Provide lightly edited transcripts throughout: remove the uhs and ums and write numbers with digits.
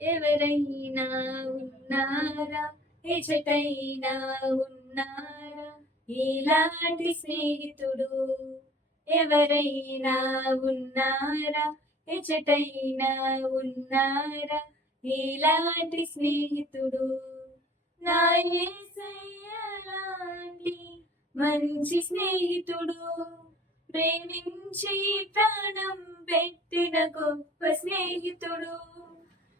ఎవరైనా ఉన్నారా, ఎచటైనా ఉన్నారా, ఇలాంటి స్నేహితుడు? ఎవరైనా ఉన్నారా, ఎచటైనా ఉన్నారా, ఇలాంటి స్నేహితుడు? నా యేసయ్య లాంటి మంచి స్నేహితుడు, ప్రేమించి ప్రాణం పెట్టిన గొప్ప స్నేహితుడు.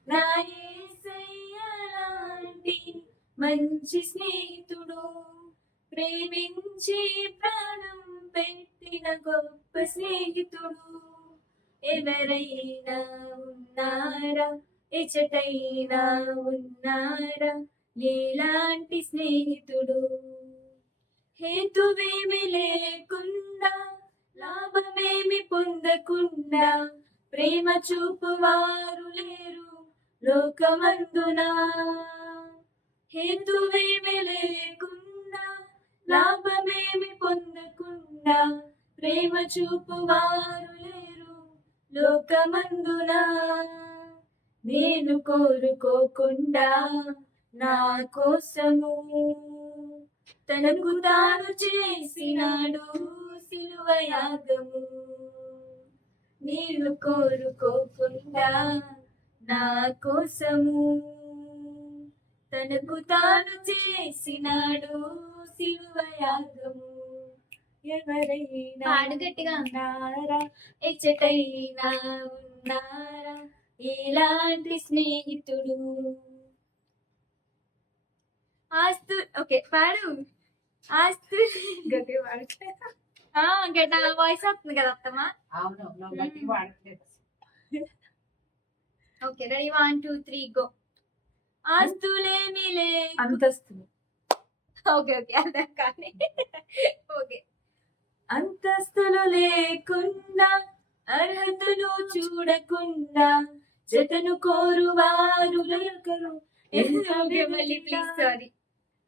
నా యేసయ్య లాంటి మంచి స్నేహితుడు, ప్రేమించి ప్రాణం పెట్టిన గొప్ప స్నేహితుడు. ఎవరైనా ఉన్నారా, ఎచటైనా ఉన్నారా, నీలాంటి స్నేహితుడు? హేతువేమి లేకుండా, లాభమేమి పొందకుండా, ప్రేమ చూపువారు లేరు లోకమందునా. హేతువేమి లేకుండా, లాభమేమి పొందకుండా, ప్రేమ చూపువారు లేరు లోకమందునా. నేను కోరుకోకుండా నా కోసము తనకు తాను చేసినాడు సిలువ యాగము. నేను కోరుకోకుండా నా కోసము తనకు తాను చేసినాడు సిలువ యాగము. ఎవరైనా గట్టిగా ఉన్నారా, ఎచ్చటైనా ఉన్నారా, ఇలాంటి స్నేహితుడు? ఆస్తు ఓకే పాడు. ఆస్తు గట్టి గట్ట వాయిస్ వస్తుంది కదా అత్తమ్మా. Okay ready 1 2 3 go. ఆస్తులేమి లే అంతస్తులు. ఓకే ఓకే అర్థం కానీ ఓకే. అంతస్తులు లేకుండా, అర్హతను చూడకుండా, జతను కోరువారు దొరకరు. మళ్ళీ please sorry.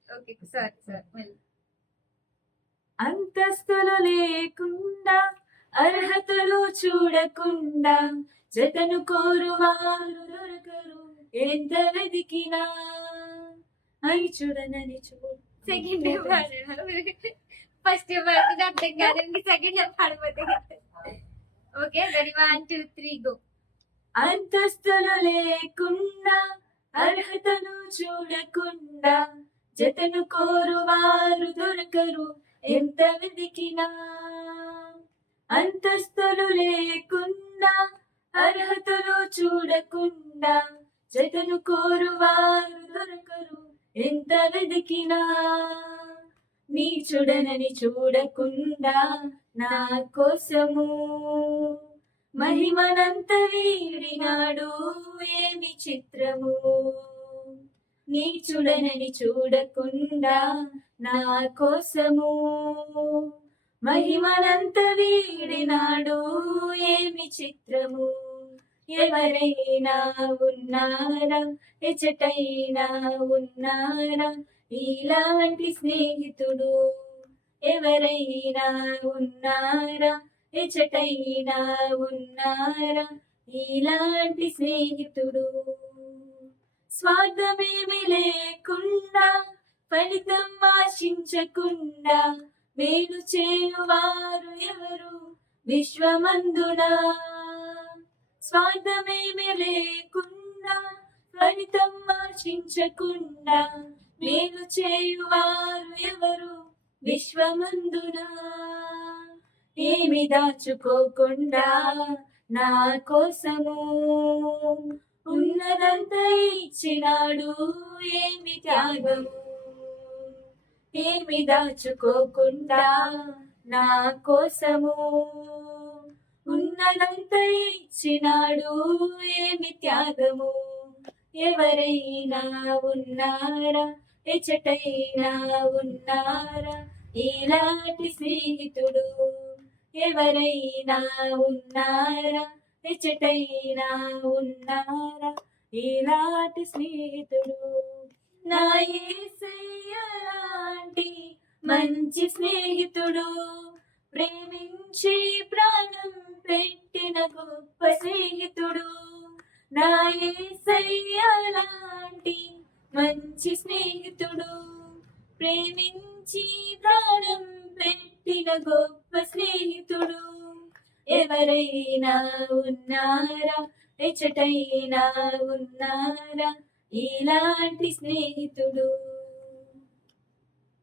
Okay sorry sir మళ్ళీ. అంతస్తులు లేకుండా, అర్హతలు చూడకుండా, జతను కోరువారు దొరకరు. ఎంత వెతికినా అవి చూడనని చూడు. సెకండ్ ఫస్ట్ పాడితే అర్థం కాదు, సెకండ్ పాడిపోతే. Okay ready 1 2 3 go. అంతస్తులు లేకుండా, అర్హతను చూడకుండా, జతను కోరువారు దొరకరు. ఎంత వెతికినా. అంతస్తులు లేకుండా, అర్హతలు చూడకుండా, జతను కోరువారు దొరకరు. ఎంత వెతికినా. నీ చూడనని చూడకుండా నా కోసము మహిమనంత వీడినాడు, ఏమి చిత్రము. నీ చూడనని చూడకుండా నా కోసము మహిమనంత వీడినాడు, ఏమి చిత్రము. ఎవరైనా ఉన్నారా, ఎచటైనా ఉన్నారా, ఇలాంటి స్నేహితుడు? ఎవరైనా ఉన్నారా, ఎచటైనా ఉన్నారా, ఇలాంటి స్నేహితుడు? స్వార్థమేమి లేకుండా, ఫలితం ఆశించకుండా, మేలు చేయువారు ఎవరు విశ్వమందునా. స్వార్థమేమి లేకుండా, ఫలితం ఆశించకుండా, మేలు చేయువారు ఎవరు విశ్వమందునా. ఏమి దాచుకోకుండా నా కోసము ఉన్నదంతా ఇచ్చినాడు, ఏమి త్యాగము. ఏమి దాచుకోకుండా నా కోసము ఉన్నదంతా ఇచ్చినాడు, ఏమి త్యాగము. ఎవరైనా ఉన్నారా, ఎచటైనా ఉన్నారా, ఇలాంటి స్నేహితుడు? ఎవరైనా ఉన్నారా, ఎచటైనా ఉన్నారా, ఇలాంటి స్నేహితుడు? నా యేసయ్య లాంటి మంచి స్నేహితుడు, ప్రేమించి ప్రాణం పెట్టిన గొప్ప స్నేహితుడు. నా యేసయ్య లాంటి మంచి స్నేహితుడు, ప్రేమించి ప్రాణం పెట్టిన గొప్ప స్నేహితుడు ఎవరైనా ఉన్నారా, ఎచ్చటైనా ఉన్నారా ఇలాంటి స్నేహితుడు.